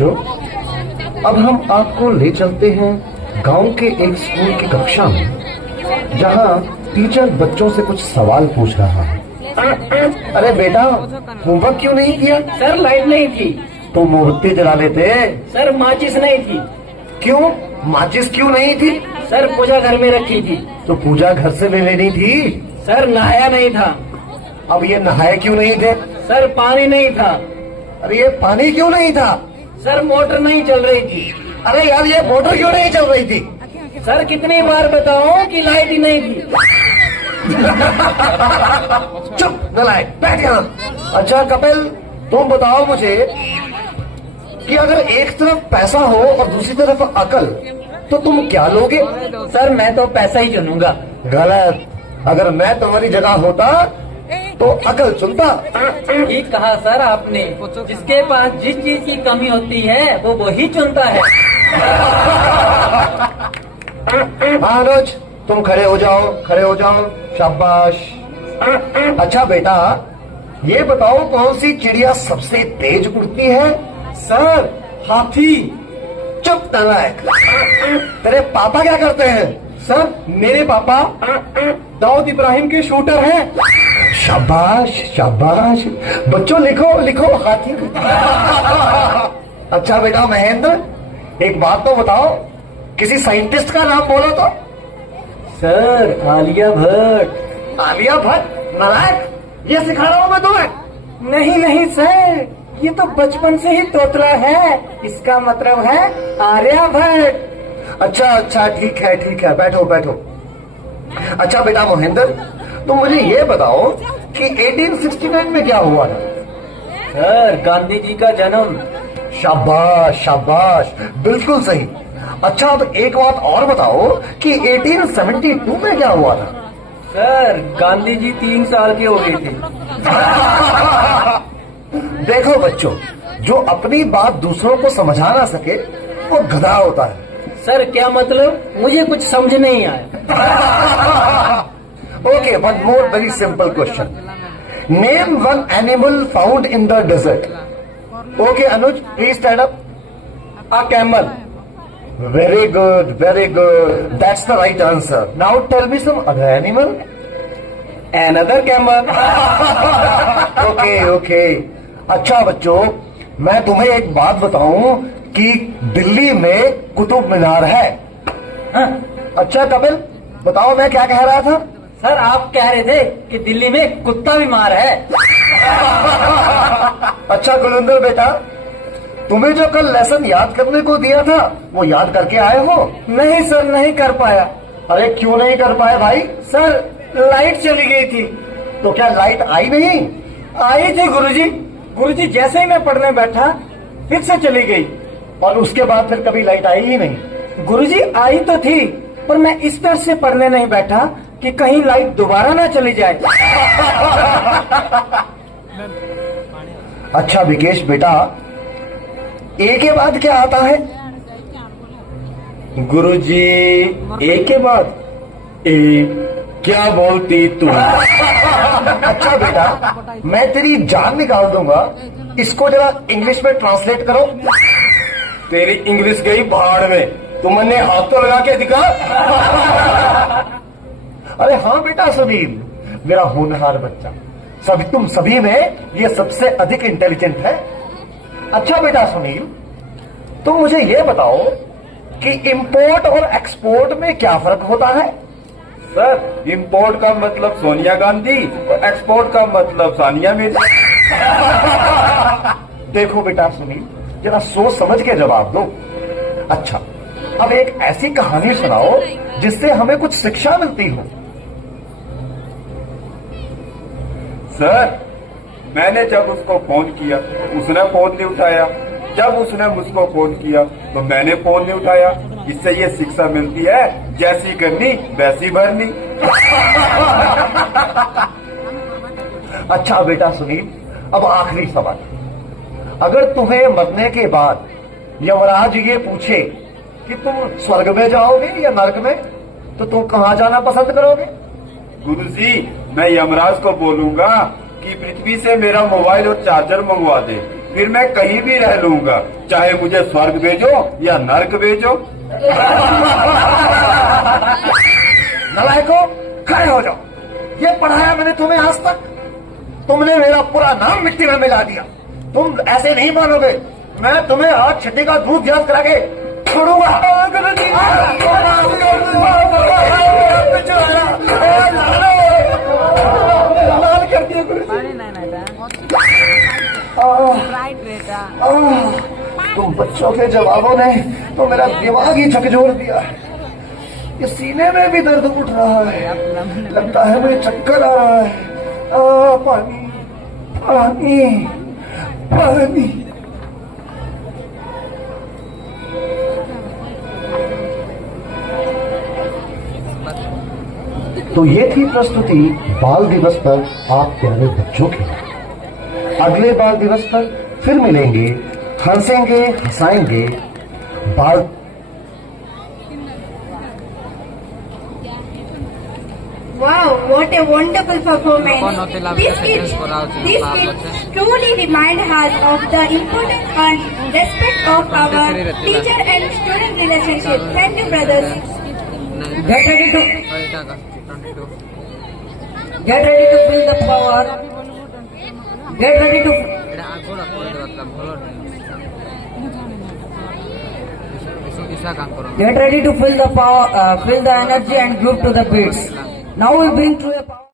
बच्चों, अब हम आपको ले चलते हैं गांव के एक स्कूल की कक्षा में, जहां टीचर बच्चों से कुछ सवाल पूछ रहा है। अरे बेटा, होमवर्क क्यों नहीं किया? सर लाइट नहीं थी। तो मोमबत्ती जला लेते। सर माचिस नहीं थी। क्यों? माचिस क्यों नहीं थी? सर पूजा घर में रखी थी। तो पूजा घर से ले लेनी थी। सर नहाया नहीं था। अब ये नहाए क्यों नहीं थे? सर पानी नहीं था। अरे ये पानी क्यों नहीं था? सर मोटर नहीं चल रही थी। अरे यार, ये मोटर क्यों नहीं चल रही थी? सर कितनी बार बताऊं कि लाइट ही नहीं थी। चुप नलायक, बैठ यहाँ। अच्छा कपिल, तुम बताओ मुझे कि अगर एक तरफ पैसा हो और दूसरी तरफ अकल, तो तुम क्या लोगे? सर मैं तो पैसा ही चुनूंगा। गलत। अगर मैं तुम्हारी जगह होता तो अकल चुनता। ठीक कहा सर आपने। जिसके पास जिस चीज की कमी होती है वो वही चुनता है। हाँ अनुज, तुम खड़े हो जाओ, खड़े हो जाओ। शाबाश। अच्छा बेटा, ये बताओ कौन सी चिड़िया सबसे तेज उड़ती है? सर हाथी। चुप नालायक। तेरे पापा क्या करते हैं? सर मेरे पापा दाऊद इब्राहिम के शूटर हैं। शाबाश शाबाश। बच्चों लिखो लिखो, हाथी। अच्छा बेटा महेंद्र, एक बात तो बताओ, किसी साइंटिस्ट का नाम बोलो तो। सर आलिया भट्ट। आलिया भट्ट? नालायक, ये सिखा रहा हूं मैं तुम्हें। नहीं नहीं सर, ये तो बचपन से ही तोतला है। इसका मतलब है आर्यभट्ट। अच्छा अच्छा, ठीक है ठीक है, बैठो बैठो। अच्छा बेटा महेंद्र, तुम मुझे ये बताओ कि 1869 में क्या हुआ था? सर गांधी जी का जन्म। शाबाश शाबाश, बिल्कुल सही। अच्छा अब एक बात और बताओ कि 1872 में क्या हुआ था? सर गांधी जी 3 साल के हो गए थे। देखो बच्चों, जो अपनी बात दूसरों को समझा ना सके वो गधा होता है। सर क्या मतलब? मुझे कुछ समझ नहीं आया। Okay, one more very simple question. Name one animal found in the desert. Okay Anuj, please stand up. A camel. Very good very good, that's the right answer. Now tell me some other animal. Another camel. Okay okay. अच्छा बच्चों, मैं तुम्हें एक बात बताऊं कि दिल्ली में कुतुब मीनार है। अच्छा कपिल, बताओ मैं क्या कह रहा था? सर आप कह रहे थे कि दिल्ली में कुत्ता बीमार है। अच्छा गुलविंदर बेटा, तुम्हें जो कल लेसन याद करने को दिया था वो याद करके आए हो? नहीं सर, नहीं कर पाया। अरे क्यों नहीं कर पाए भाई? सर लाइट चली गई थी। तो क्या लाइट आई नहीं? आई थी गुरुजी। गुरुजी जैसे ही मैं पढ़ने बैठा फिर से चली गई। और उसके बाद फिर कभी लाइट आई ही नहीं? गुरुजी आई तो थी, पर मैं इस डर से पढ़ने नहीं बैठा कि कहीं लाइट दोबारा ना चली जाए। अच्छा विकेश बेटा, ए के बाद क्या आता है? गुरुजी ए के बाद ए क्या बोलती तू? अच्छा बेटा, मैं तेरी जान निकाल दूंगा, इसको जरा इंग्लिश में ट्रांसलेट करो। तेरी इंग्लिश गई भाड़ में, तुमने हाथ तो लगा के दिखा। अरे हाँ बेटा सुनील, मेरा होनहार बच्चा, तुम सभी में ये सबसे अधिक इंटेलिजेंट है। अच्छा बेटा सुनील, तुम मुझे ये बताओ कि इंपोर्ट और एक्सपोर्ट में क्या फर्क होता है? सर इंपोर्ट का मतलब सोनिया गांधी और एक्सपोर्ट का मतलब सानिया मिर्जा। देखो बेटा सुनील, जरा सोच समझ के जवाब दो। अच्छा, अब एक ऐसी कहानी सुनाओ जिससे हमें कुछ शिक्षा मिलती हो। सर मैंने जब उसको फोन किया उसने फोन नहीं उठाया, जब उसने मुझको फोन किया तो मैंने फोन नहीं उठाया। इससे ये शिक्षा मिलती है, जैसी करनी वैसी भरनी। अच्छा बेटा सुनील, अब आखिरी सवाल। अगर तुम्हें मरने के बाद यमराज ये पूछे कि तुम स्वर्ग में जाओगे या नरक में, तो तुम कहां जाना पसंद करोगे? गुरुजी मैं यमराज को बोलूंगा कि पृथ्वी से मेरा मोबाइल और चार्जर मंगवा दे। फिर मैं कहीं भी रह लूंगा, चाहे मुझे स्वर्ग भेजो या नर्क भेजो। नलायको, खड़े हो जाओ। ये पढ़ाया मैंने तुम्हें आज तक, तुमने मेरा पूरा नाम मिट्टी में मिला दिया। तुम ऐसे नहीं मानोगे, मैं तुम्हें आज छठी का दूध याद करा के छोड़ूंगा। लाल कर दिया गुरु जी। तुम बच्चों के जवाबों ने तो मेरा दिमाग ही झकझोर दिया। ये सीने में भी दर्द उठ रहा है, लगता है मुझे चक्कर आ रहा है। पानी पानी पानी। तो ये थी प्रस्तुति बाल दिवस पर आप प्यारे बच्चों की। अगले बाल दिवस पर फिर मिलेंगे, हंसेंगे हंसाएंगे। बाल Wow, what a wonderful performance. These kids truly remind us of the importance and respect of our teacher and student relationship. Thank you, brothers. Get ready to feel the power. Get ready to feel the power, feel the energy and groove to the beats. Now we bring to a power.